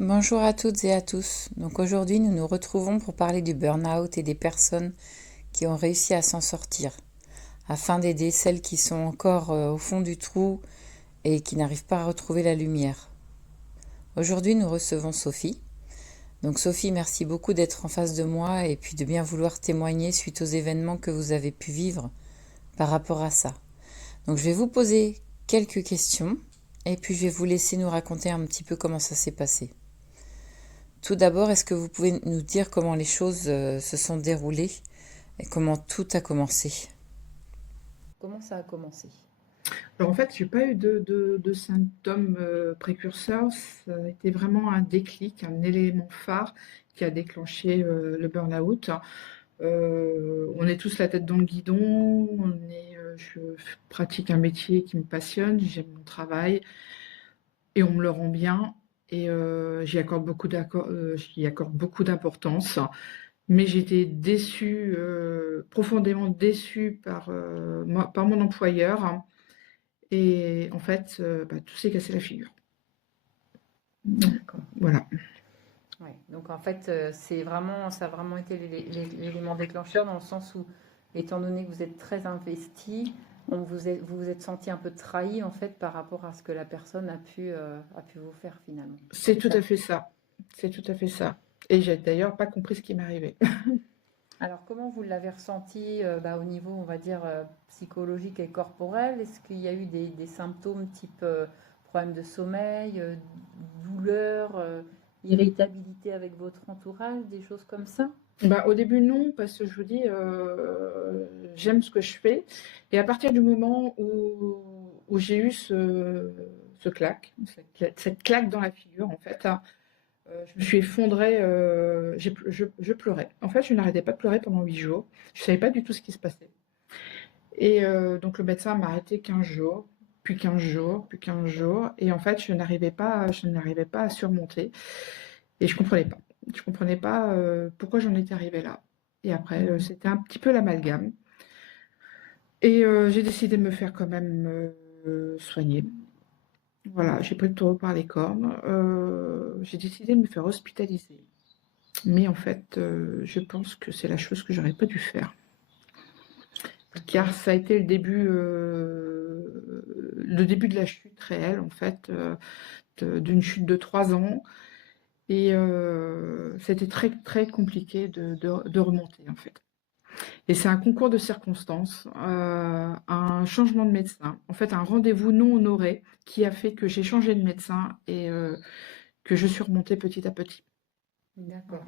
Bonjour à toutes et à tous. Donc aujourd'hui, nous nous retrouvons pour parler du burn-out et des personnes qui ont réussi à s'en sortir, afin d'aider celles qui sont encore au fond du trou et qui n'arrivent pas à retrouver la lumière. Aujourd'hui, nous recevons Sophie. Donc Sophie, merci beaucoup d'être en face de moi et puis de bien vouloir témoigner suite aux événements que vous avez pu vivre par rapport à ça. Donc je vais vous poser quelques questions et puis je vais vous laisser nous raconter un petit peu comment ça s'est passé. Tout d'abord, est-ce que vous pouvez nous dire comment les choses se sont déroulées et comment tout a commencé? Comment ça a commencé? Alors en fait, j'ai pas eu de symptômes précurseurs. Ça a été vraiment un déclic, un élément phare qui a déclenché le burn-out. On est tous la tête dans le guidon. Je pratique un métier qui me passionne. J'aime mon travail et on me le rend bien. Et j'y accorde beaucoup d'importance. Mais j'étais déçue, profondément déçue par mon employeur. Et en fait, tout s'est cassé la figure. Donc, D'accord. voilà. Ouais. Donc en fait, ça a vraiment été l'élément déclencheur dans le sens où, étant donné que vous êtes très investi, vous vous êtes senti un peu trahi en fait par rapport à ce que la personne a pu vous faire finalement. C'est C'est tout ça? à fait ça. C'est tout à fait ça. Et j'ai d'ailleurs pas compris ce qui m'arrivait. Alors, comment vous l'avez ressenti au niveau, on va dire, psychologique et corporel? Est-ce qu'il y a eu des symptômes type problème de sommeil, douleur, irritabilité avec votre entourage, des choses comme ça? Au début, non, parce que je vous dis, j'aime ce que je fais. Et à partir du moment où j'ai eu cette claque dans la figure, en fait, je me suis effondrée, je pleurais. En fait, je n'arrêtais pas de pleurer pendant 8 jours. Je ne savais pas du tout ce qui se passait. Et donc le médecin m'a arrêté 15 jours, puis 15 jours, puis 15 jours. Et en fait, je n'arrivais pas à surmonter. Et je comprenais pas. Je comprenais pas pourquoi j'en étais arrivée là. Et après, c'était un petit peu l'amalgame. Et j'ai décidé de me faire quand même soigner. Voilà, j'ai pris le taureau par les cornes. J'ai décidé de me faire hospitaliser. Mais en fait, je pense que c'est la chose que j'aurais pas dû faire. Car Pourquoi? ça a été le début de la chute réelle, en fait, d'une chute de 3 ans. Et c'était très, très compliqué de remonter, en fait. Et c'est un concours de circonstances, un changement de médecin, en fait, un rendez-vous non honoré qui a fait que j'ai changé de médecin et que je suis remontée petit à petit. D'accord.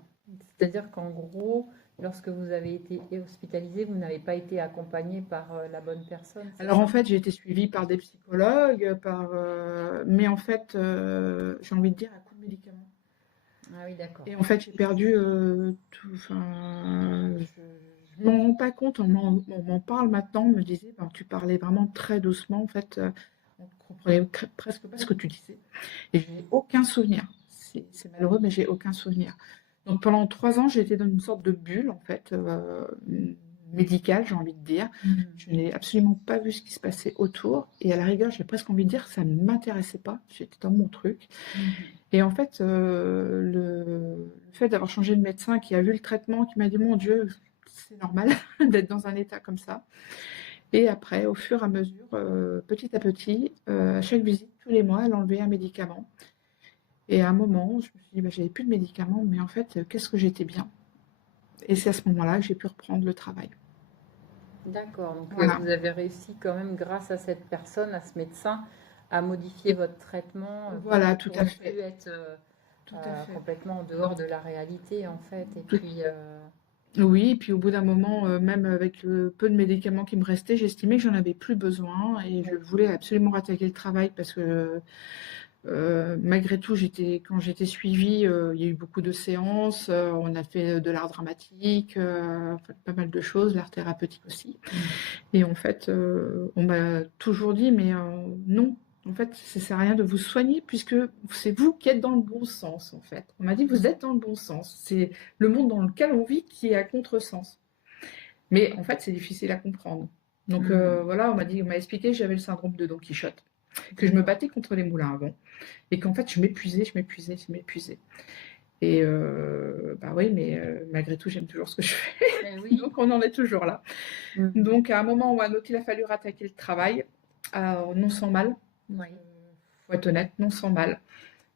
C'est-à-dire qu'en gros, lorsque vous avez été hospitalisé, vous n'avez pas été accompagné par la bonne personne, c'est Alors en ça? fait, j'ai été suivie par des psychologues, mais en fait, j'ai envie de dire à coup de médicaments. Ah oui, d'accord. Et en fait, j'ai perdu tout. Enfin, je m'en rends pas compte. On m'en parle maintenant. On me disait, ben, tu parlais vraiment très doucement. En fait, on ne comprenait presque pas ce que tu disais. Et j'ai aucun souvenir. C'est malheureux, mais j'ai aucun souvenir. Donc pendant 3 ans, j'ai été dans une sorte de bulle, en fait, médicale, j'ai envie de dire. Je n'ai absolument pas vu ce qui se passait autour. Et à la rigueur, j'ai presque envie de dire que ça ne m'intéressait pas. J'étais dans mon truc. Et en fait, le fait d'avoir changé de médecin qui a vu le traitement, qui m'a dit: «Mon Dieu, c'est normal d'être dans un état comme ça». Et après, au fur et à mesure, petit à petit, à chaque visite, tous les mois, elle enlevait un médicament. Et à un moment, je me suis dit: «J'avais plus de médicaments, mais en fait, qu'est-ce que j'étais bien». Et c'est à ce moment-là que j'ai pu reprendre le travail. D'accord, donc Voilà, vous avez réussi quand même, grâce à cette personne, à ce médecin, à modifier votre traitement voilà, tout pour à ne plus fait, être tout à fait. complètement en dehors de la réalité, en fait. Et Tout puis, Oui, puis au bout d'un moment, même avec le peu de médicaments qui me restaient, j'estimais que j'en avais plus besoin et je oui. voulais absolument rattaquer le travail parce que, malgré tout, quand j'étais suivie, il y a eu beaucoup de séances, on a fait de l'art dramatique, enfin pas mal de choses, l'art thérapeutique aussi. Et en fait, on m'a toujours dit: «Mais, non, en fait, ça sert à rien de vous soigner puisque c'est vous qui êtes dans le bon sens, en fait». On m'a dit: «Vous êtes dans le bon sens. C'est le monde dans lequel on vit qui est à contresens». Mais en fait, c'est difficile à comprendre. Donc, Mhm. voilà, on m'a expliqué que j'avais le syndrome de Don Quichotte. que je me D'accord. battais contre les moulins à vent et qu'en fait, je m'épuisais, je m'épuisais, je m'épuisais. Et bah oui, mais malgré tout, j'aime toujours ce que je fais. Eh oui. Donc, on en est toujours là. Mhm. Donc, à un moment ou à un autre, il a fallu rattaquer le travail, non sans mal. Oui. Faut être honnête, non sans mal.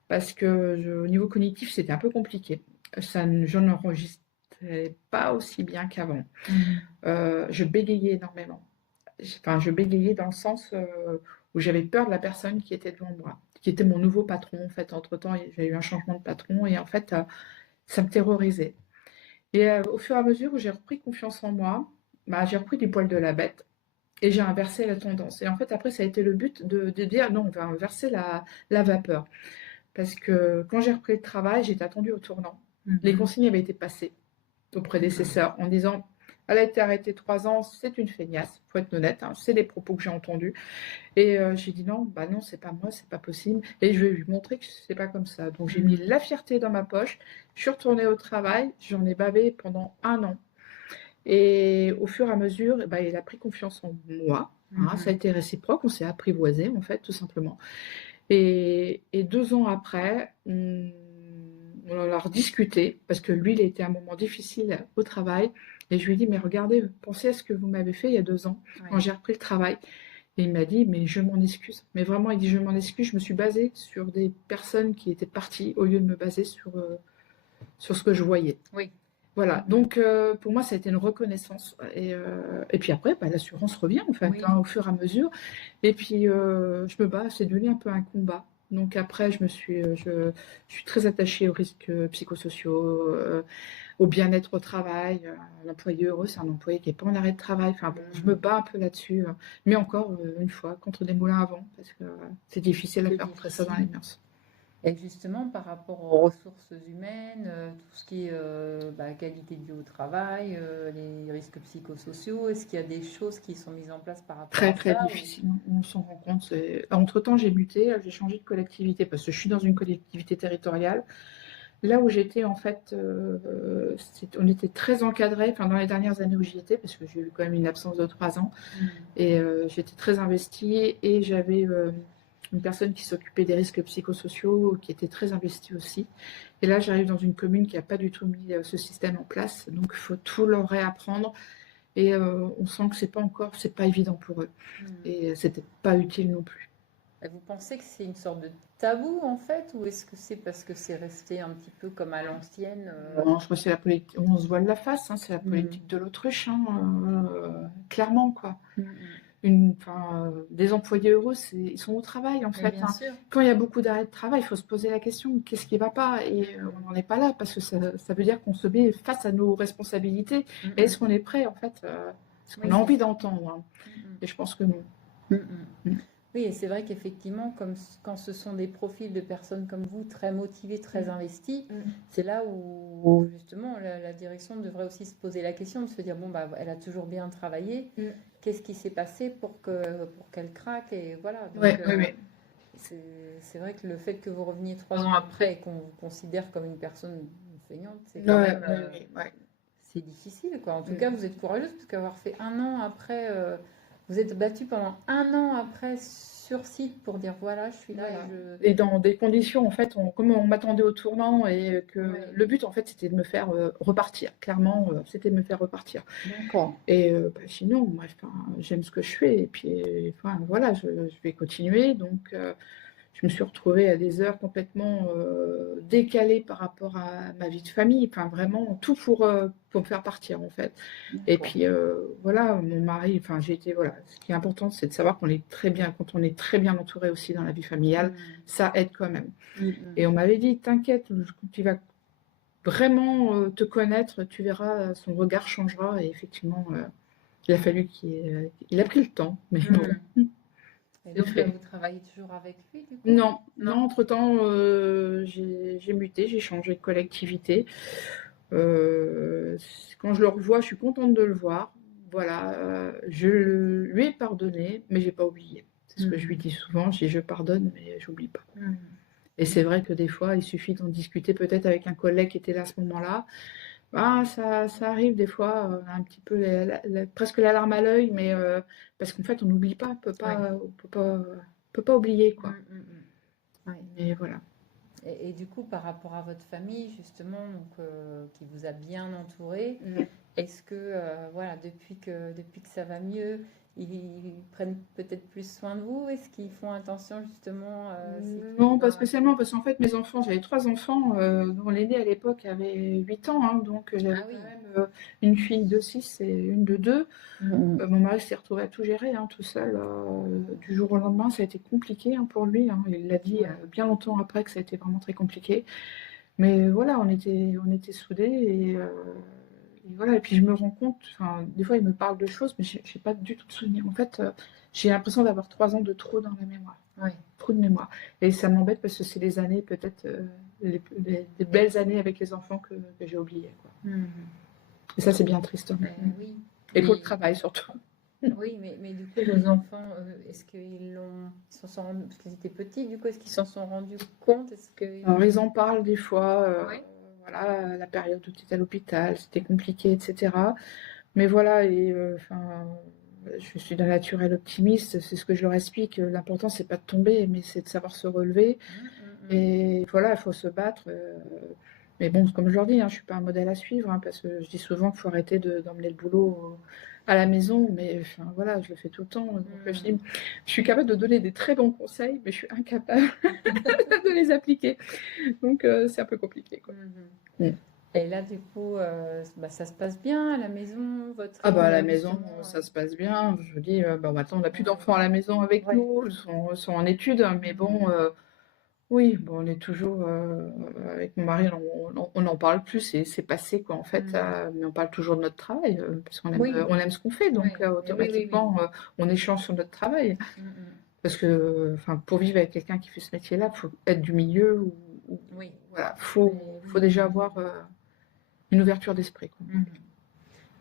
Parce que au niveau cognitif, c'était un peu compliqué. Je n'enregistrais pas aussi bien qu'avant. Mhm. Je bégayais énormément. Enfin, je bégayais dans le sens où j'avais peur de la personne qui était devant moi, qui était mon nouveau patron. En fait, entre-temps, j'ai eu un changement de patron et en fait, ça me terrorisait. Et au fur et à mesure où j'ai repris confiance en moi, bah, j'ai repris du poil de la bête et j'ai inversé la tendance. Et en fait, après, ça a été le but de dire non, on va inverser la vapeur. Parce que quand j'ai repris le travail, j'étais attendue au tournant. Les Mhm. consignes avaient été passées au prédécesseur en disant elle a été arrêtée 3 ans, c'est une feignasse, faut être honnête, hein, c'est des propos que j'ai entendus. Et j'ai dit non, bah non, c'est pas moi, c'est pas possible. Et je vais lui montrer que c'est pas comme ça. Donc j'ai mis Mhm. la fierté dans ma poche, je suis retournée au travail, j'en ai bavé pendant 1 an. Et au fur et à mesure, eh ben, il a pris confiance en moi. Hein, ça a Mhm. été réciproque, on s'est apprivoisé en fait, tout simplement. Et 2 ans après, on en a rediscuté, parce que lui, il a été un moment difficile au travail. Et je lui ai dit, mais regardez, pensez à ce que vous m'avez fait il y a 2 ans, quand Oui. j'ai repris le travail. Et il m'a dit, mais je m'en excuse. Mais vraiment, il dit, je m'en excuse, je me suis basée sur des personnes qui étaient parties, au lieu de me baser sur ce que je voyais. Oui. Voilà, Mhm. donc pour moi, ça a été une reconnaissance. Et puis après, bah, l'assurance revient, en fait, Oui. hein, au fur et à mesure. Et puis, je me bats, c'est devenu un peu un combat. Donc après, je suis très attachée aux risques psychosociaux, au bien-être au travail. Un employé heureux, c'est un employé qui n'est pas en arrêt de travail. Enfin bon, je me Mhm. bats un peu là-dessus. Mais encore une fois, contre des moulins à vent, parce que c'est difficile à C'est faire rentrer ça dans les difficile. mœurs. Et justement, par rapport aux ressources humaines, tout ce qui est qualité de vie au travail, les risques psychosociaux, est-ce qu'il y a des choses qui sont mises en place par rapport Très, à très ça difficile. On s'en rend compte. Entre-temps, j'ai muté, j'ai changé de collectivité parce que je suis dans une collectivité territoriale. Là où j'étais, en fait, on était très encadré, enfin, dans les dernières années où j'y étais, parce que j'ai eu quand même une absence de 3 ans. Mhm. Et j'étais très investie et j'avais une personne qui s'occupait des risques psychosociaux qui était très investie aussi. Et là, j'arrive dans une commune qui n'a pas du tout mis ce système en place. Donc, il faut tout leur réapprendre. Et on sent que c'est pas évident pour eux. Mhm. Et c'était pas utile non plus. Et vous pensez que c'est une sorte de tabou en fait, ou est-ce que c'est parce que c'est resté un petit peu comme à l'ancienne Non, je crois que c'est la politique, on se voile la face, hein, c'est la Mhm. politique de l'autruche, hein, clairement, quoi. Mhm. Enfin, des employés heureux, ils sont au travail, en Mais fait, bien hein. sûr. Quand il y a beaucoup d'arrêts de travail, il faut se poser la question, qu'est-ce qui ne va pas? Et Mhm. on n'en est pas là, parce que ça veut dire qu'on se met face à nos responsabilités. Et est-ce Mhm. qu'on est prêt, en fait? Est-ce qu'on Oui, a c'est envie ça. d'entendre, hein? Mhm. Et je pense que non. Mhm. Mm. Oui, et c'est vrai qu'effectivement, quand ce sont des profils de personnes comme vous, très motivées, très Mm. investies, Mm. c'est là où justement la direction devrait aussi se poser la question de se dire, bon, bah, elle a toujours bien travaillé, Mm. qu'est-ce qui s'est passé pour qu'elle craque? Et voilà, donc Ouais, ouais, ouais. c'est vrai que le fait que vous reveniez 3 ans après et qu'on vous considère comme une personne feignante, c'est Ouais, quand ouais, même, ouais, ouais. c'est difficile, quoi. En tout cas, Mm. vous êtes courageuse parce qu'avoir fait 1 an après, vous êtes battue pendant 1 an après sur site pour dire voilà, je suis là et Voilà. je. Et dans des conditions, en fait, comme on m'attendait au tournant et que Ouais, le but, en fait, c'était de me faire repartir. Clairement, c'était de me faire repartir. d'accord. Et bah, sinon, moi, enfin, j'aime ce que je fais. Et puis, enfin, voilà, je vais continuer. Donc, je me suis retrouvée à des heures complètement décalées par rapport à ma vie de famille. Enfin, vraiment, tout pour me faire partir, en fait. Et D'accord. puis, voilà, mon mari, enfin, j'ai été, voilà, ce qui est important, c'est de savoir qu'on est très bien, quand on est très bien entouré aussi dans la vie familiale, Mm, ça aide quand même. mm, Et on m'avait dit, t'inquiète, quand tu vas vraiment te connaître, tu verras, son regard changera. Et effectivement, il a fallu il a pris le temps, mais mm, bon, mm. Et c'est donc là, fait. vous travaillez toujours avec lui, du coup? Non, non, Non. entre-temps, j'ai muté, j'ai changé de collectivité. Quand je le revois, je suis contente de le voir. Voilà, je lui ai pardonné, mais j'ai pas oublié. C'est ce que je lui Mm, dis souvent, je dis je pardonne, mais j'oublie pas. mm. Et c'est vrai que des fois, il suffit d'en discuter peut-être avec un collègue qui était là à ce moment-là. Ah, ça arrive des fois, un petit peu presque la larme à l'œil, mais parce qu'en fait, on n'oublie pas, Oui. on peut pas. peut pas oublier, quoi. Ouais. Mais voilà. Et du coup, par rapport à votre famille, justement, donc, qui vous a bien entouré, est-ce que, voilà, depuis que ça va mieux, ils prennent peut-être plus soin de vous? Est-ce qu'ils font attention, justement, si tout Non, pas démarre à côté? spécialement, parce qu'en fait, mes enfants, j'avais 3 enfants, dont l'aîné à l'époque avait 8 ans, hein, donc j'avais Ah oui. quand même une fille de 6 et une de 2. Mon mari s'est retrouvé à tout gérer, hein, tout seul. Du jour au lendemain, ça a été compliqué, hein, pour lui, hein. Il l'a dit Ouais. bien longtemps après que ça a été vraiment très compliqué. Mais voilà, on était soudés et voilà. Et puis je me rends compte, enfin, des fois, il me parle de choses, mais j'ai pas du tout de souvenir. En fait, j'ai l'impression d'avoir 3 ans de trop dans la mémoire. Ouais. Trop de mémoire. Et ça m'embête parce que c'est les années, peut-être, des belles années avec les enfants que j'ai oubliées, quoi. Et ça, c'est bien triste, hein. Oui. Et pour le Mais, travail, surtout. oui, mais du coup, vos enfants, est-ce qu'ils parce qu'ils étaient petits, du coup, est-ce qu'ils s'en sont rendus compte? Est-ce que... Alors, ils en parlent des fois, Ouais. voilà, la période où tu étais à l'hôpital, c'était compliqué, etc. Mais voilà, et enfin, je suis d'un naturel optimiste, c'est ce que je leur explique. L'important, c'est pas de tomber, mais c'est de savoir se relever. Et voilà, il faut se battre. Mais bon, comme je leur dis, hein, je suis pas un modèle à suivre, hein, parce que je dis souvent qu'il faut arrêter d'emmener le boulot à la maison. Mais enfin, voilà, je le fais tout le temps. Donc, je suis capable de donner des très bons conseils, mais je suis incapable de les appliquer. Donc, c'est un peu compliqué, quoi. Et là, du coup, bah, ça se passe bien à la maison, votre Ah bah à la rythme, maison, justement. ça se passe bien. Je vous dis, bah, maintenant on n'a plus Ouais. d'enfants à la maison avec Ouais. nous, ils sont en études, mais bon, oui, bon, on est toujours avec mon mari, on n'en parle plus, c'est passé quoi en fait, mais on parle toujours de notre travail, parce qu'on aime, Oui. on aime ce qu'on fait, donc Ouais. Oui, oui, oui. automatiquement on échange sur notre travail. Parce que, enfin, pour vivre avec quelqu'un qui fait ce métier-là, il faut être du milieu, Oui. voilà, faut déjà avoir une ouverture d'esprit, quoi.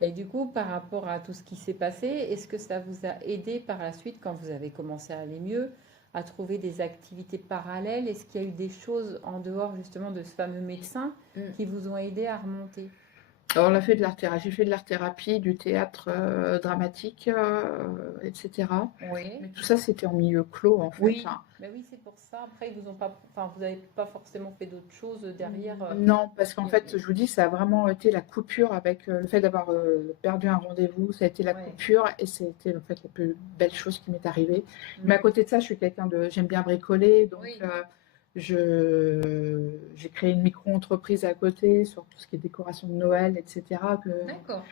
Et du coup, par rapport à tout ce qui s'est passé, est-ce que ça vous a aidé par la suite, quand vous avez commencé à aller mieux, à trouver des activités parallèles? Est-ce qu'il y a eu des choses en dehors justement de ce fameux médecin qui vous ont aidé à remonter? Alors, on a fait de l'art-thérapie, j'ai fait de l'art-thérapie, du théâtre dramatique, etc. Oui. Mais tout ça, c'était en milieu clos, en fait, Oui, hein. mais oui, c'est pour ça. Après, ils vous ont pas, enfin, vous n'avez pas forcément fait d'autres choses derrière. Non, parce qu'en Il y fait, je vous dis, ça a vraiment été la coupure avec le fait d'avoir perdu un rendez-vous. Ça a été la Ouais. coupure et c'était en fait la plus belle chose qui m'est arrivée. Mais à côté de ça, je suis quelqu'un j'aime bien bricoler, donc Oui. j'ai créé une micro-entreprise à côté sur tout ce qui est décoration de Noël, etc. D'accord.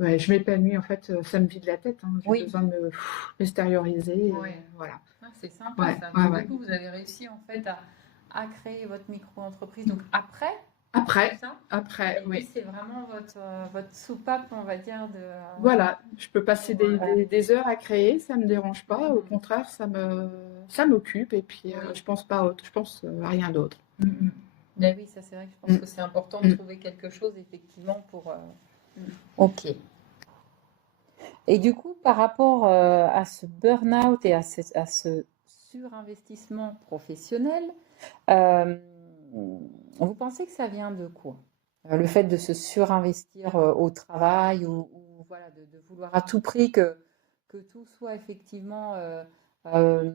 Ouais, je m'épanouis, en fait, ça me vide la tête, hein. J'ai Oui. besoin de m'extérioriser. Et Ouais. voilà. Ah, c'est sympa Ouais, ça. ouais, Donc, ouais. du coup, vous avez réussi en fait à créer votre micro-entreprise. Donc après, Après, c'est ça? après, Et lui, oui. c'est vraiment votre soupape, on va dire, de. Voilà, je peux passer Pour, des heures à créer, ça me dérange pas. Au Mhm. contraire, ça m'occupe et puis Oui. je pense pas à autre, je pense à rien d'autre. Mais oui, ça c'est vrai que je pense que c'est important de trouver quelque chose effectivement pour. Ok. Et du coup, par rapport à ce burn-out et à ce surinvestissement professionnel, euh, vous pensez que ça vient de quoi? Le fait de se surinvestir au travail ou voilà, de vouloir à tout prix que tout soit effectivement euh, euh,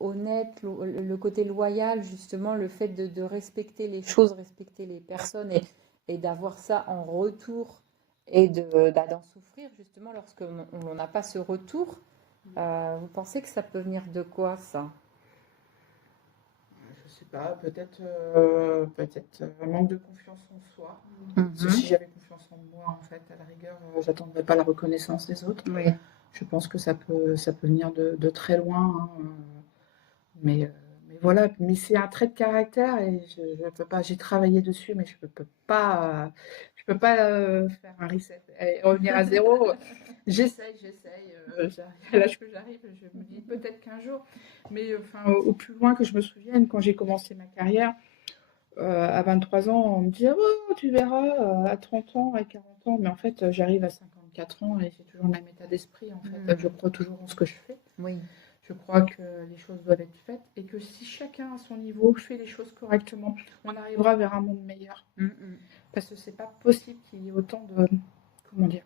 honnête, le côté loyal, justement, le fait de respecter les choses, respecter les personnes et d'avoir ça en retour et d'en souffrir, justement, lorsque on n'a pas ce retour. Vous pensez que ça peut venir de quoi, ça? Je sais pas, peut-être un manque de confiance en soi. Parce que Mhm. si j'avais confiance en moi, en fait, à la rigueur, j'attendrais pas la reconnaissance des autres. Oui. Je pense que ça peut venir de très loin, hein. Mais, mais voilà, mais c'est un trait de caractère et je peux pas. J'ai travaillé dessus, mais je peux pas faire un reset et revenir à zéro. J'essaye. À l'âge que j'arrive, je me dis peut-être qu'un jour, mais enfin au plus loin que je me souvienne, quand j'ai commencé ma carrière, à 23 ans, on me disait oh, tu verras à 30 ans, à 40 ans, mais en fait j'arrive à 54 ans et j'ai toujours le même état d'esprit. En fait, je crois toujours en ce que je fais. Oui. Je crois que les choses doivent être faites et que si chacun à son niveau fait les choses correctement, on arrivera vers un monde meilleur. Parce que c'est pas possible qu'il y ait autant de, comment dire,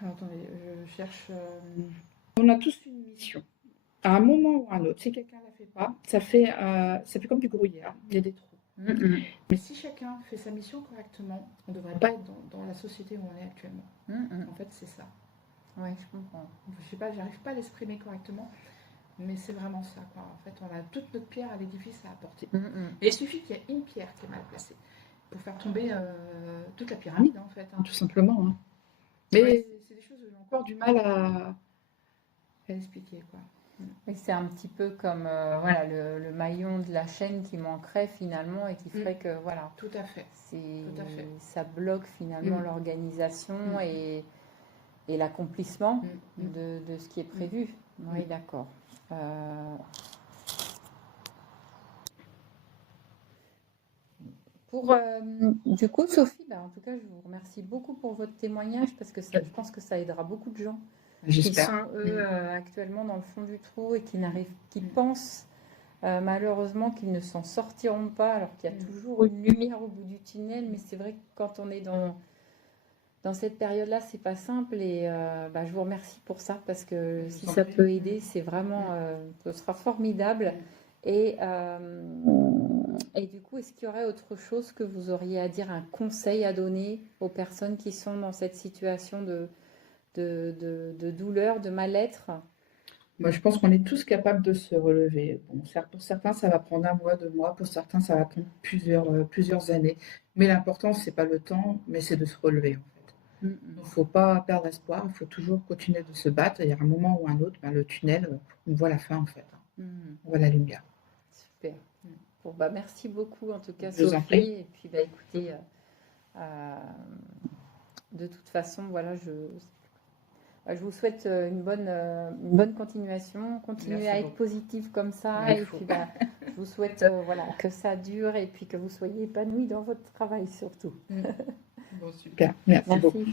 Alors, attendez, je cherche. On a tous une mission. À un moment ou à un autre, si quelqu'un ne la fait pas, ça fait comme du gruyère, il y a des trous. Mais si chacun fait sa mission correctement, on ne devrait pas être dans la société où on est actuellement. En fait, c'est ça. Ouais, je comprends. Je sais pas, j'arrive pas à l'exprimer correctement, mais c'est vraiment ça, quoi. En fait, on a toute notre pierre à l'édifice à apporter. Et il suffit qu'il y ait une pierre qui est mal placée pour faire tomber toute la pyramide, en fait, hein, tout simplement. Hein. Mais Ouais. c'est des choses que j'ai encore du mal à expliquer, quoi. Et c'est un petit peu comme voilà, le maillon de la chaîne qui manquerait finalement et qui ferait que voilà, Tout à fait. Tout à fait. ça bloque finalement l'organisation et l'accomplissement de ce qui est prévu. Oui, d'accord. Du coup, Sophie, en tout cas, je vous remercie beaucoup pour votre témoignage parce que je pense que ça aidera beaucoup de gens qui sont, eux, actuellement dans le fond du trou et qui pensent malheureusement qu'ils ne s'en sortiront pas alors qu'il y a toujours une lumière au bout du tunnel. Mais c'est vrai que quand on est dans cette période-là, c'est pas simple et je vous remercie pour ça parce que si ça peut aider, c'est vraiment, ce sera formidable. Et du coup, est-ce qu'il y aurait autre chose que vous auriez à dire, un conseil à donner aux personnes qui sont dans cette situation de douleur, de mal-être? Moi, je pense qu'on est tous capables de se relever. Bon, pour certains, ça va prendre 1 mois, 2 mois. Pour certains, ça va prendre plusieurs années. Mais l'important, c'est pas le temps, mais c'est de se relever, en fait. Il ne faut pas perdre espoir. Il faut toujours continuer de se battre. Il y a un moment ou un autre, le tunnel, on voit la fin, en fait. On voit la lumière. Super. Bon, merci beaucoup, en tout cas, Je vous en prie. Sophie. Et puis, écoutez, de toute façon, voilà, je vous souhaite une bonne continuation. Continuez Merci à être beaucoup. positive comme ça. Ouais, il et faut. puis, je vous souhaite voilà, que ça dure et puis que vous soyez épanouie dans votre travail surtout. Bon, super. Merci beaucoup.